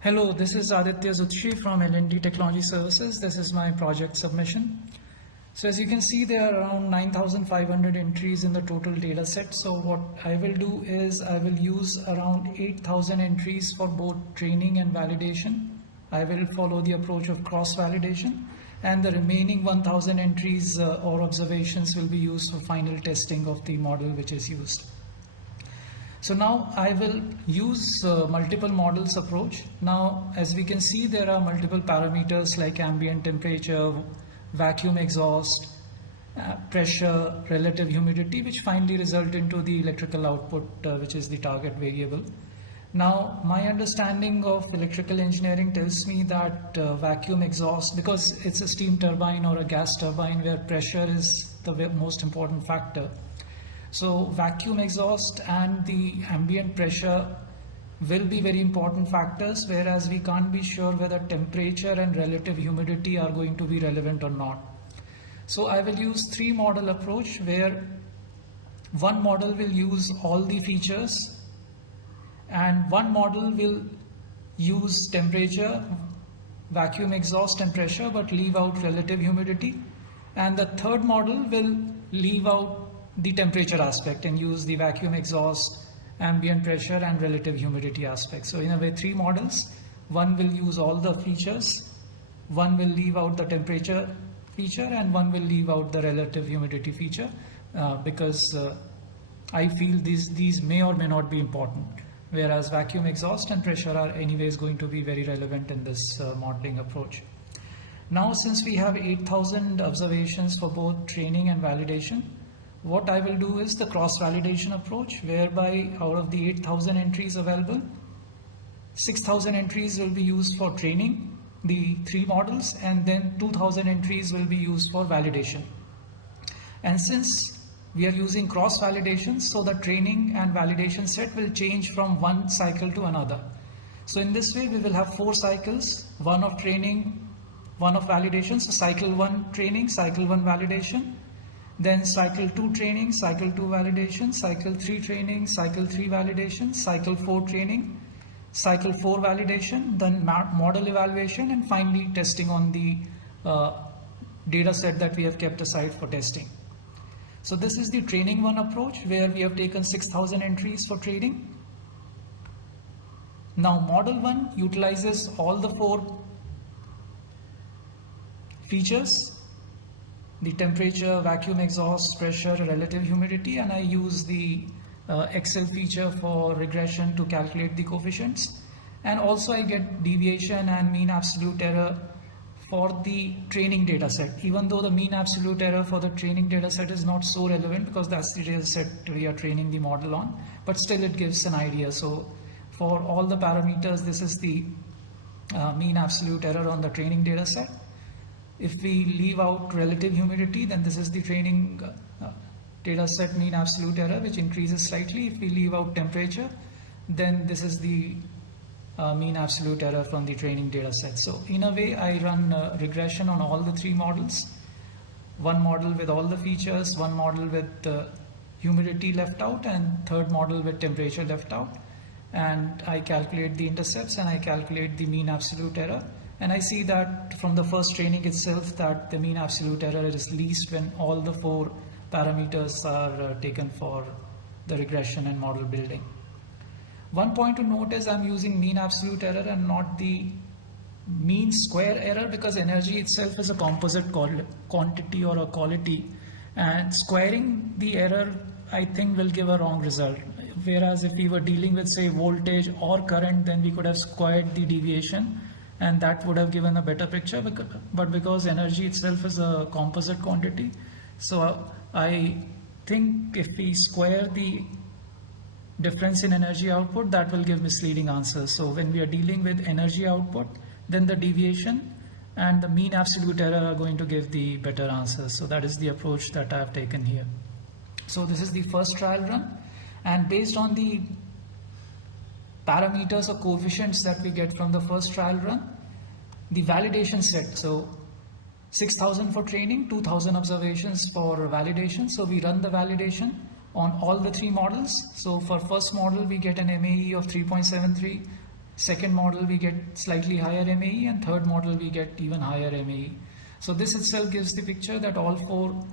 Hello, this is Aditya Zutshi from L&D Technology Services. This is my project submission. So as you can see, there are around 9,500 entries in the total data set. So what I will do is I will use around 8,000 entries for both training and validation. I will follow the approach of cross-validation, and the remaining 1,000 entries or observations will be used for final testing of the model which is used. So now I will use multiple models approach. Now, as we can see, there are multiple parameters like ambient temperature, vacuum exhaust, pressure, relative humidity, which finally result into the electrical output, which is the target variable. Now, my understanding of electrical engineering tells me that vacuum exhaust, because it's a steam turbine or a gas turbine where pressure is the most important factor. So vacuum exhaust and the ambient pressure will be very important factors, whereas we can't be sure whether temperature and relative humidity are going to be relevant or not. So I will use three model approach, where one model will use all the features and one model will use temperature, vacuum exhaust and pressure but leave out relative humidity, and the third model will leave out the temperature aspect and use the vacuum exhaust, ambient pressure and relative humidity aspect. So in a way, three models. One will use all the features, one will leave out the temperature feature, and one will leave out the relative humidity feature because I feel these may or may not be important, whereas vacuum exhaust and pressure are anyways going to be very relevant in this modeling approach. Now, since we have 8,000 observations for both training and validation, what I will do is the cross-validation approach, whereby out of the 8,000 entries available, 6,000 entries will be used for training the three models, and then 2,000 entries will be used for validation. And since we are using cross-validation, so the training and validation set will change from one cycle to another. So in this way, we will have 4 cycles, one of training, one of validation. So cycle 1 training, cycle 1 validation, then cycle 2 training, cycle 2 validation, cycle 3 training, cycle 3 validation, cycle 4 training, cycle 4 validation, then model evaluation, and finally testing on the data set that we have kept aside for testing. So this is the training 1 approach, where we have taken 6,000 entries for training. Now model 1 utilizes all the 4 features: the temperature, vacuum exhaust, pressure, relative humidity, and I use the Excel feature for regression to calculate the coefficients. And also I get deviation and mean absolute error for the training data set, even though the mean absolute error for the training data set is not so relevant because that's the data set we are training the model on, but still it gives an idea. So for all the parameters, this is the mean absolute error on the training data set. If we leave out relative humidity, then this is the training data set mean absolute error, which increases slightly. If we leave out temperature, then this is the mean absolute error from the training data set. So in a way, I run regression on all the 3 models. One model with all the features, one model with humidity left out, and third model with temperature left out. And I calculate the intercepts and I calculate the mean absolute error. And I see that from the first training itself that the mean absolute error is least when all the 4 parameters are taken for the regression and model building. One point to note is I'm using mean absolute error and not the mean square error, because energy itself is a composite quantity or a quality, and squaring the error I think will give a wrong result. Whereas if we were dealing with, say, voltage or current, then we could have squared the deviation and that would have given a better picture, but because energy itself is a composite quantity, so I think if we square the difference in energy output, that will give misleading answers. So when we are dealing with energy output, then the deviation and the mean absolute error are going to give the better answers. So that is the approach that I have taken here. So this is the first trial run, and based on the parameters or coefficients that we get from the first trial run, the validation set. So 6,000 for training, 2,000 observations for validation. So we run the validation on all the 3 models. So for first model, we get an MAE of 3.73. Second model we get slightly higher MAE, and third model we get even higher MAE. So this itself gives the picture that all four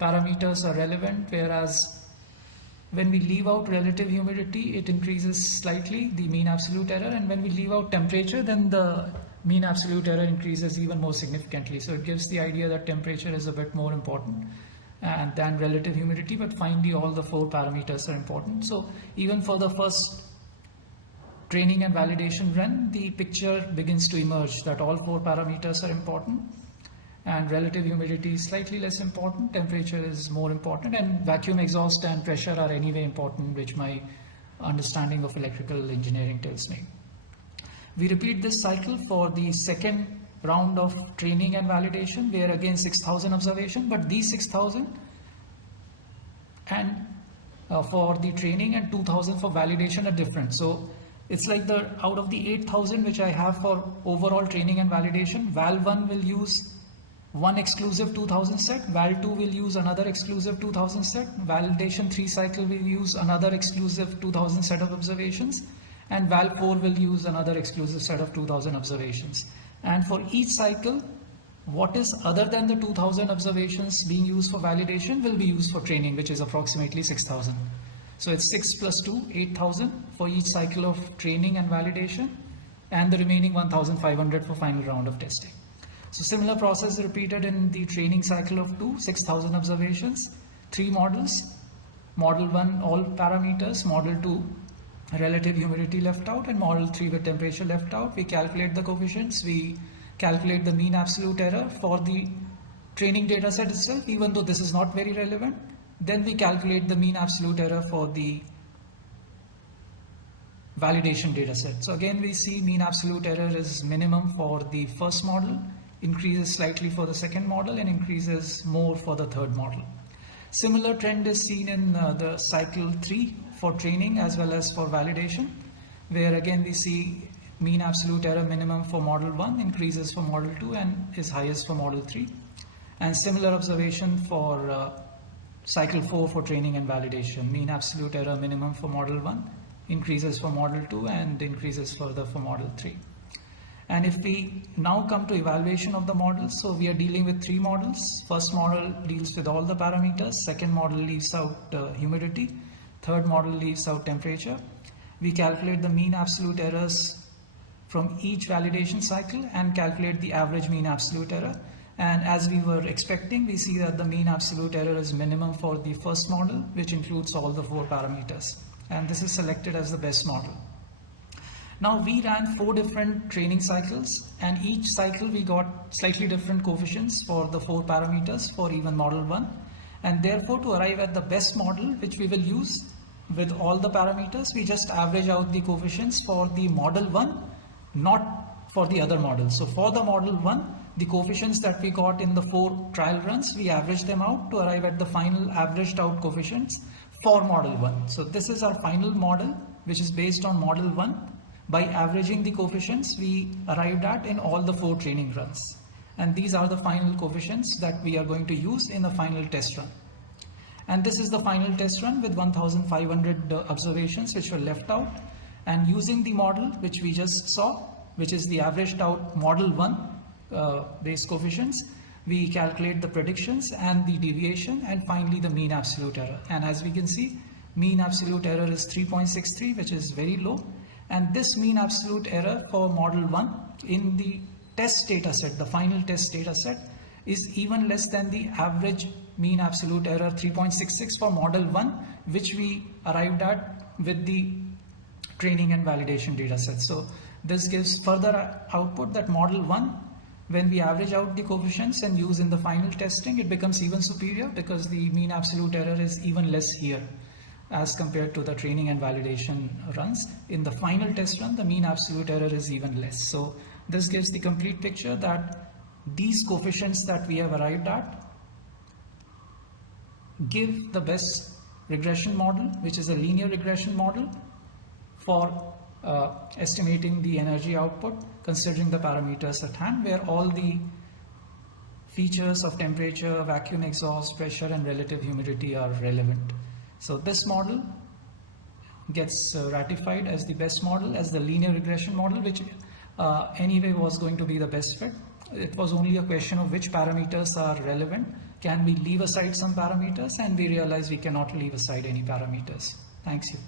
parameters are relevant, whereas when we leave out relative humidity, it increases slightly, the mean absolute error, and when we leave out temperature, then the mean absolute error increases even more significantly. So it gives the idea that temperature is a bit more important than relative humidity, but finally all the four parameters are important. So even for the first training and validation run, the picture begins to emerge that all four parameters are important, and relative humidity is slightly less important, temperature is more important, and vacuum exhaust and pressure are anyway important, which my understanding of electrical engineering tells me. We repeat this cycle for the second round of training and validation, where again 6,000 observation, but these 6,000 and for the training and 2,000 for validation are different. So it's like out of the 8,000 which I have for overall training and validation, Val 1 will use one exclusive 2000 set, Val 2 will use another exclusive 2000 set, validation 3 cycle will use another exclusive 2000 set of observations, and Val 4 will use another exclusive set of 2000 observations. And for each cycle, what is other than the 2000 observations being used for validation will be used for training, which is approximately 6,000. So it's 6 plus 2, 8,000 for each cycle of training and validation, and the remaining 1,500 for final round of testing. So similar process repeated in the training cycle of 2, 6,000 observations, 3 models, model 1 all parameters, model 2 relative humidity left out, and model 3 with temperature left out. We calculate the coefficients, we calculate the mean absolute error for the training data set itself, even though this is not very relevant. Then we calculate the mean absolute error for the validation data set. So again we see mean absolute error is minimum for the first model, increases slightly for the second model, and increases more for the third model. Similar trend is seen in the cycle 3 for training as well as for validation, where again we see mean absolute error minimum for model 1, increases for model 2, and is highest for model 3. And similar observation for cycle 4 for training and validation, mean absolute error minimum for model 1, increases for model 2, and increases further for model 3. And if we now come to evaluation of the models, so we are dealing with 3 models. First model deals with all the parameters, second model leaves out humidity, third model leaves out temperature. We calculate the mean absolute errors from each validation cycle and calculate the average mean absolute error. And as we were expecting, we see that the mean absolute error is minimum for the first model, which includes all the 4 parameters. And this is selected as the best model. Now we ran 4 different training cycles, and each cycle we got slightly different coefficients for the 4 parameters for even model 1. And therefore to arrive at the best model, which we will use with all the parameters, we just average out the coefficients for the model 1, not for the other models. So for the model 1, the coefficients that we got in the 4 trial runs, we average them out to arrive at the final averaged out coefficients for model 1. So this is our final model, which is based on model 1. By averaging the coefficients we arrived at in all the 4 training runs. And these are the final coefficients that we are going to use in the final test run. And this is the final test run with 1,500 observations which were left out. And using the model which we just saw, which is the averaged out model 1 base coefficients, we calculate the predictions and the deviation, and finally the mean absolute error. And as we can see, mean absolute error is 3.63, which is very low. And this mean absolute error for model 1 in the test data set, the final test data set, is even less than the average mean absolute error 3.66 for model 1, which we arrived at with the training and validation data set. So this gives further output that model 1, when we average out the coefficients and use in the final testing, it becomes even superior because the mean absolute error is even less here as compared to the training and validation runs. In the final test run, the mean absolute error is even less. So this gives the complete picture that these coefficients that we have arrived at give the best regression model, which is a linear regression model for estimating the energy output considering the parameters at hand, where all the features of temperature, vacuum exhaust, pressure, and relative humidity are relevant. So this model gets ratified as the best model, as the linear regression model, which anyway was going to be the best fit. It was only a question of which parameters are relevant. Can we leave aside some parameters? And we realized we cannot leave aside any parameters. Thanks you.